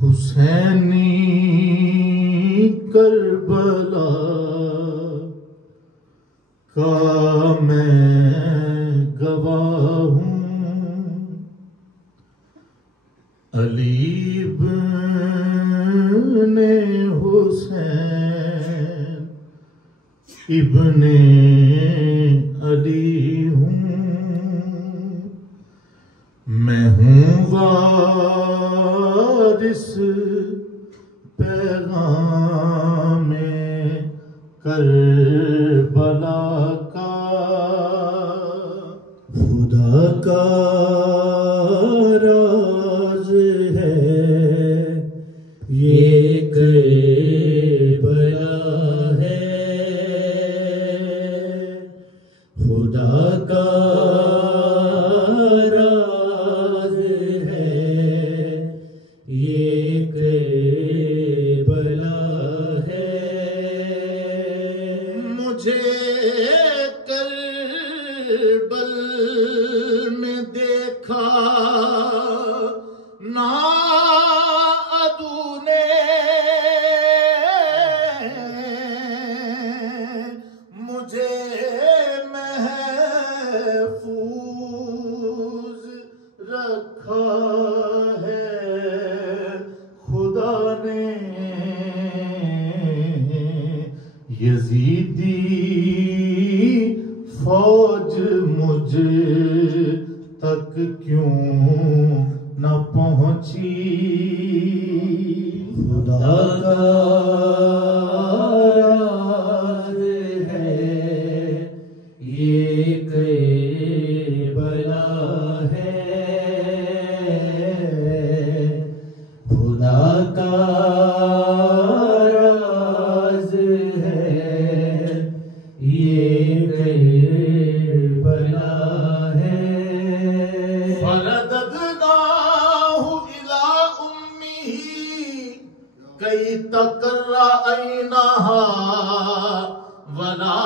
Husaini Karbala का मैं गवाह हूँ। अली इब्ने हुसैन इब्ने अली हूँ। मैं हूँ वारिस पैगामे करबला का। खुदा का राज है ये करबला है। खुदा का राज है ये करबला है। मुझे करबल में देखा ना अदू ने। मुझे महफूज रखा है खुदा ने। यजीदी फौज मुझ तक क्यों न पहुंची। खुदा का राज है ये करबला है। खुदा का राज है ये करबला है। फरददनाहु इला उम्मिही कई तकर्रअनहा वला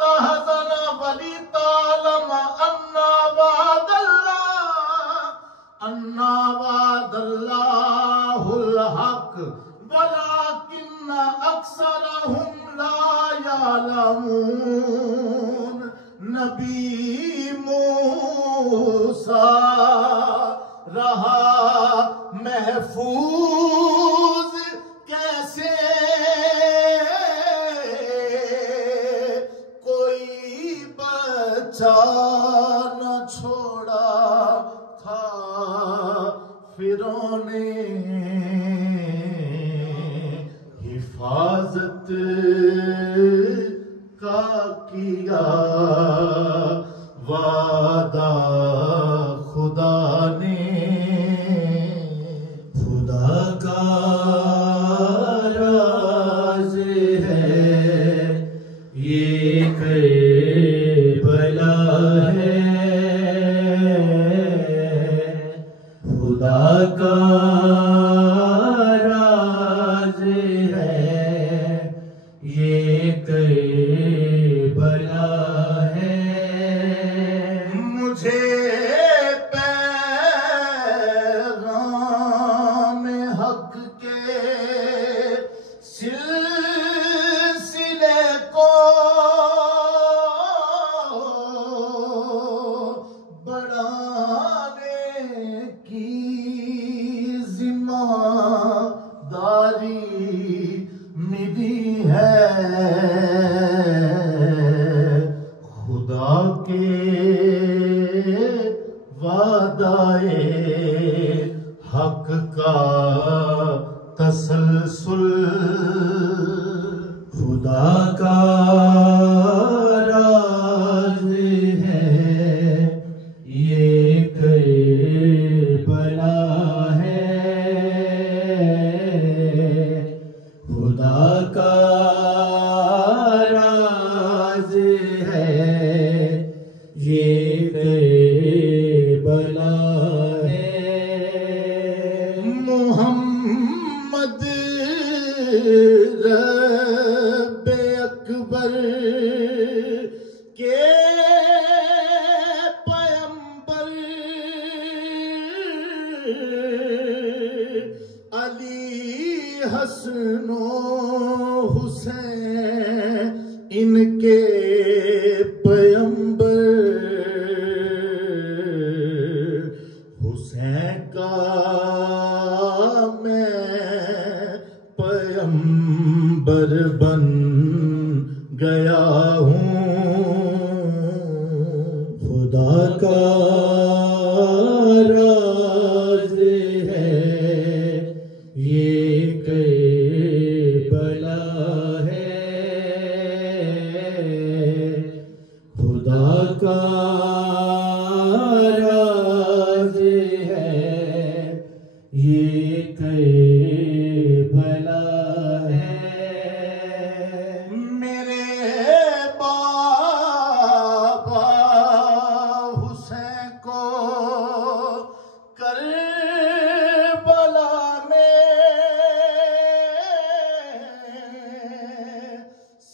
तहज़न वली तालम अन्ना वादल्लाहुल हक वलाकिन्न अक्सरहुम ला यालमून। नबी मूसा रहा महफूज कैसे। कोई बचा न छोड़ा था फिरौन ने। हिफाजत का किया वादा खुदा ने। खुदा का राज है ये करबला है। खुदा का राज है ये करबला है। मुझे पैगाम हक के सिलसिले को बढ़ाने की जिम्मेदारी मिली है। खुदा के वादाए हक का तसलसल। खुदा का राज है ये करबला है। खुदा का राज है ये करबला है। मोहम्मद रब्बे अकबर के पैगंबर अली हसनो हुसैन इनके पैगंबर हुसैन का मैं पैगंबर बन गया हूँ। खुदा का राज है ये करबला है। खुदा का राज है ये करबला है। मेरे बाबा हुसैन को करबला में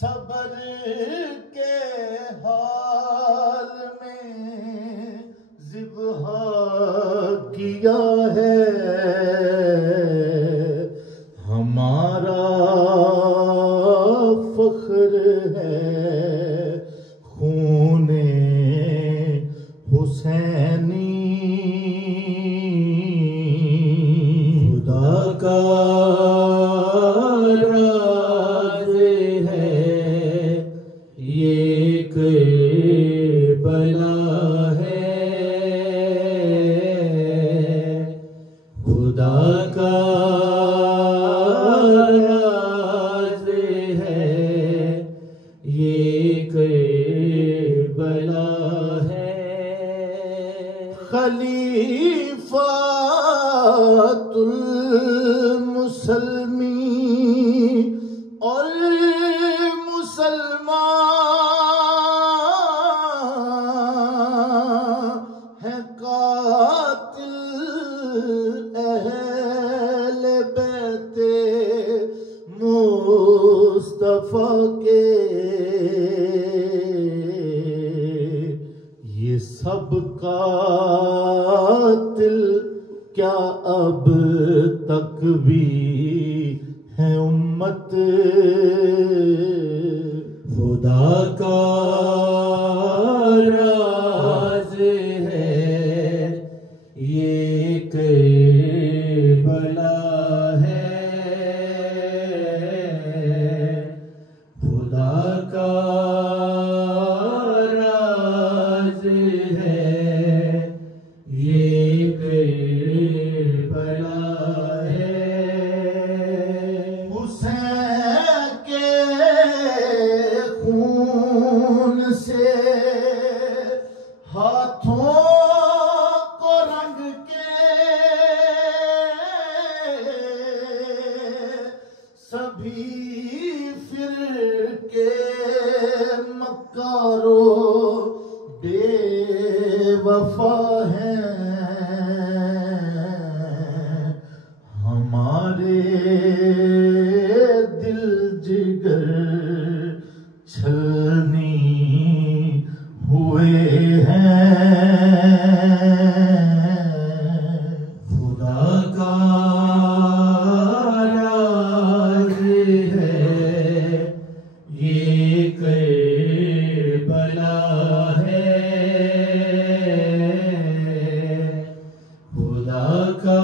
सबर के हाल में ज़िब्हा किया है। हमारा फख्र है खूने हुसैनी। खुदा का राज है ये करबला है। खुदा का राज है ये करबला है। खलीफातुल मुसलमी और मुसलमान है कातिल अहले बैते मुस्तफा के। ये सब कातिल क्या अब तक भी है उम्मत। खुदा का राज है ये करबला है। खुदा का राज है ये करबला है। हुसैन के खून से हाथों को रंग के सभी फिरके मक्कारो बेवफा हैं। हमारे दिल जिगर छलनी हुए हैं। खुदा का राज है ये करबला है। खुदा का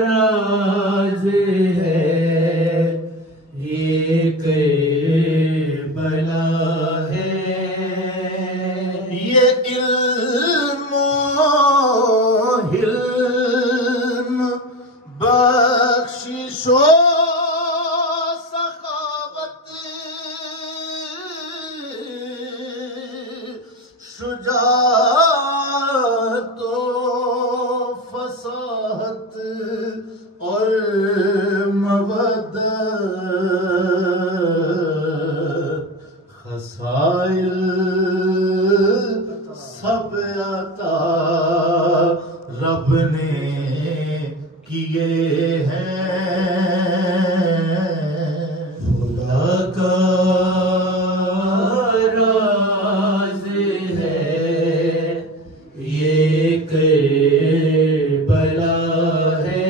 राज है ये करबला है। ये इल्म हिल्म बख्शिशो सखावत शुजाअत फसाहत और मवद्दत खसाइल सब अता रब ने किए हैं। खुदा का राज है ये करबला है।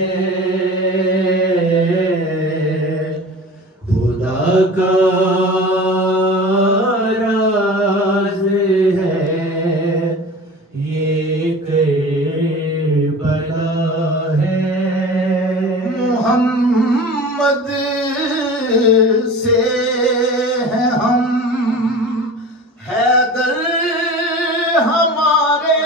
मोहम्मद से हैं हम, हैदर हमारे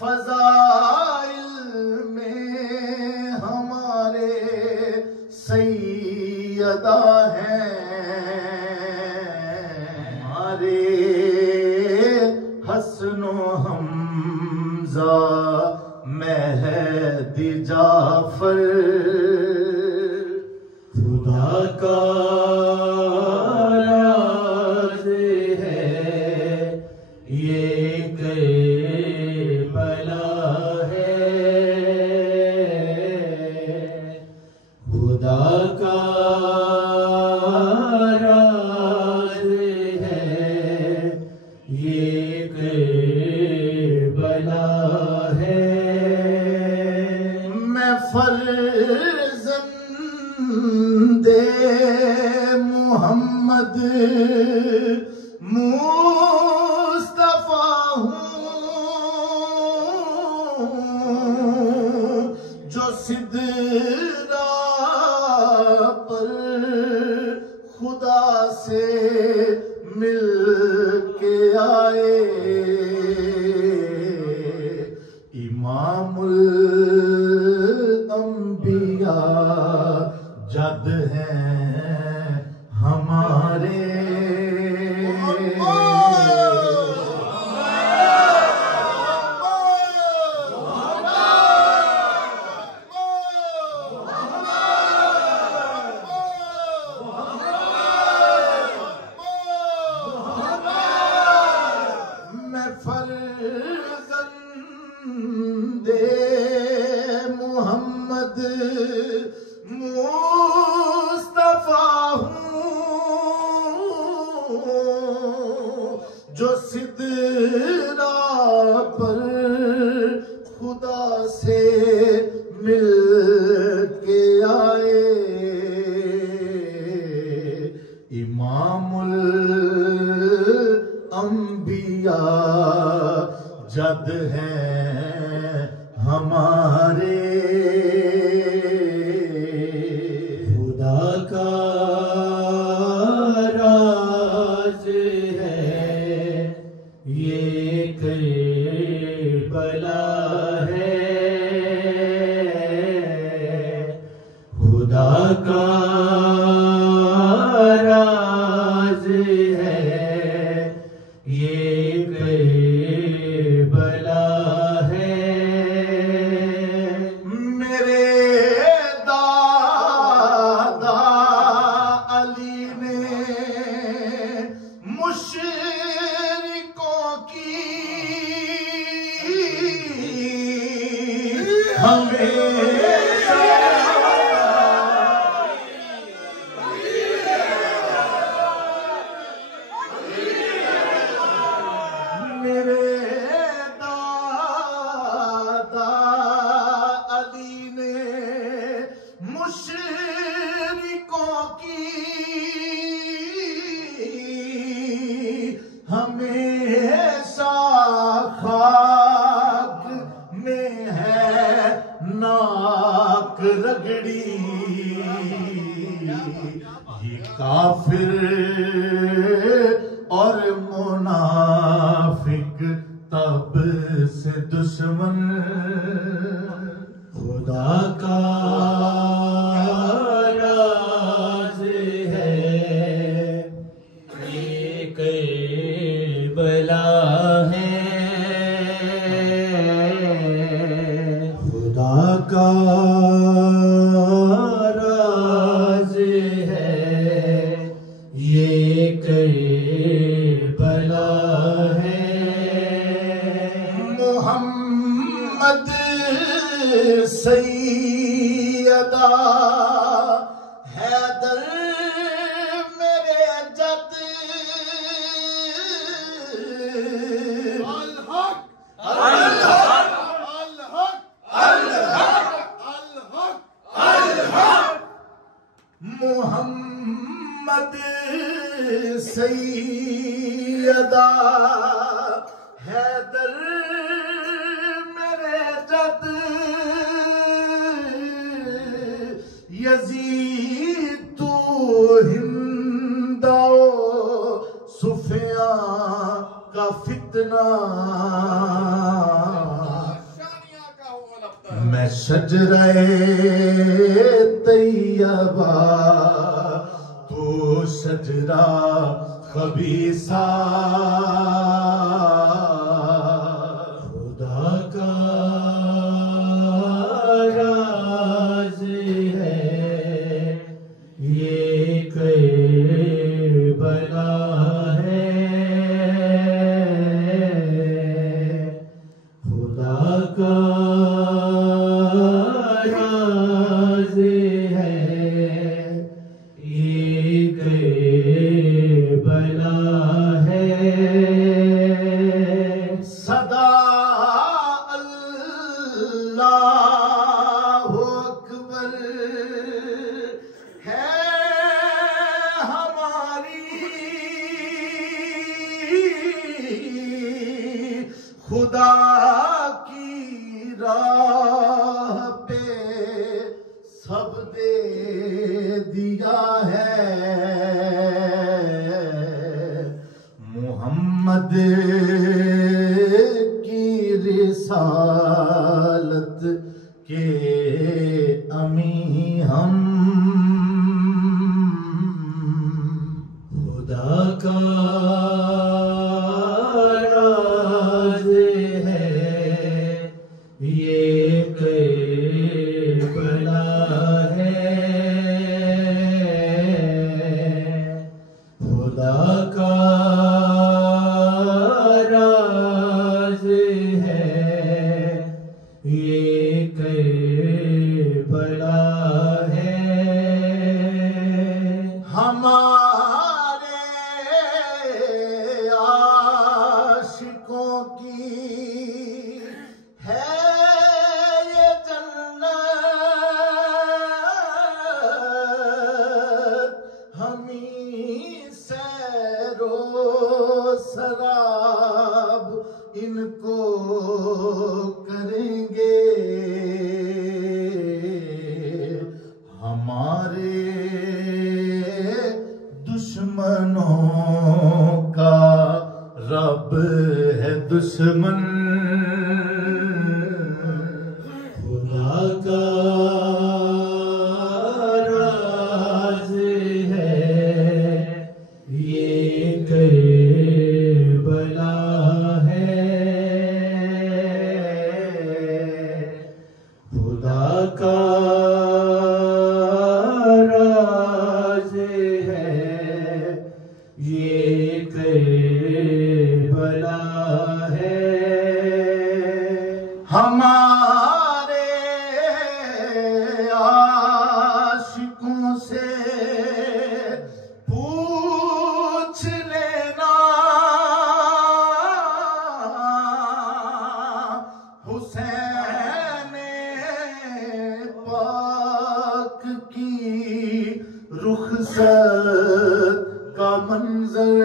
फजाइल में हमारे सैयदा हैं, हमारे हसनो हमजा मेहदी जाफर, खुदा का राज है ये करबला है, खुदा का राज है ये करबला है। मैं फर्जंदे मोहम्मद मुस्तफा हूँ, जो सिदरा पर खुदा से मिल के आए, इमामुल अंबिया जद हैं हमारे। मैं फर्जंदे मोहम्मद मुस्तफा हूँ, जो सिदरा पर खुदा से मिल के आए, इमामुल अंबिया जद हैं हमारे। खुदा का राज है ये करबला है, खुदा का राज है ये करबला है। मेरे दादा अली ने मुशरिकों की हमेशा मुशरिकों की हमेशा खाक में है नाक रगड़ी, ये काफिर और मुनाफिक तब से दुश्मन, खुदा का राज है ये करबला है, खुदा का राज है ये करबला है। मोहम्मद सैयदा हैदर मेरे जद, अल हक अल हक अल हक अल हक अल हक अल हक। मोहम्मद सैयदा हैदर मेरे जद, यजीद तू हिंदाओ सुफिया का फितना, मैं शजरे तैयबा तू शजरा खबीसा, खुदा का राज है ये करबला है, खुदा का राज है ये करबला है, सदा अल्लाहु अकबर है हमारी, खुदा की राह पे सब दे दिया है, मोहम्मद की रिसालत के अमी हम, खुदा का राज है ये करबला है, खुदा का राज है ये करबला है, हमारे आशिकों की है ये जन्नत, हमी सैरो शराब इनको करेंगे, हमारे दुश्मनों का रब है दुश्मन, खुदा का राज है ये करबला है, खुदा का राज है ये करबला है, हमारे आशिकों से पूछ लेना, हुसैन पाक की रुखसत का मंजर,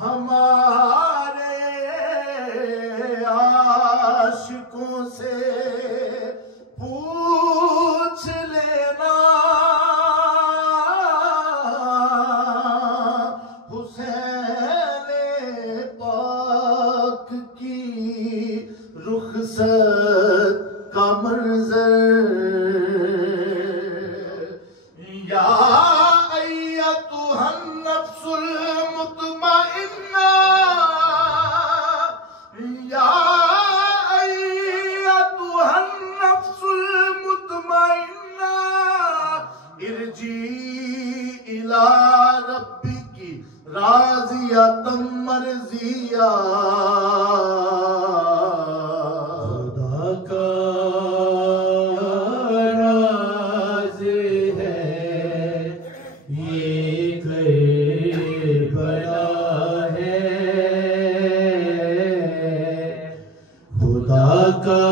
हमारे आशिकों से पूछ लेना, हुसैन पाक की रुखसत का मंजर, या अय्यतुहन नफ्सुल मुतमइन्ना, या अय्यतुहन नफ्सुल मुतमइन्ना, इरजी इला रब्बिकी राज़ियतम मर्ज़िया, खुदा का राज है ये करबला है, खुदा का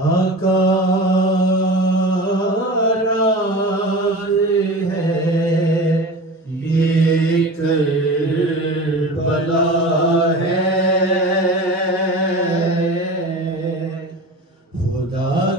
खुदा का राज है ये करबला है खुदा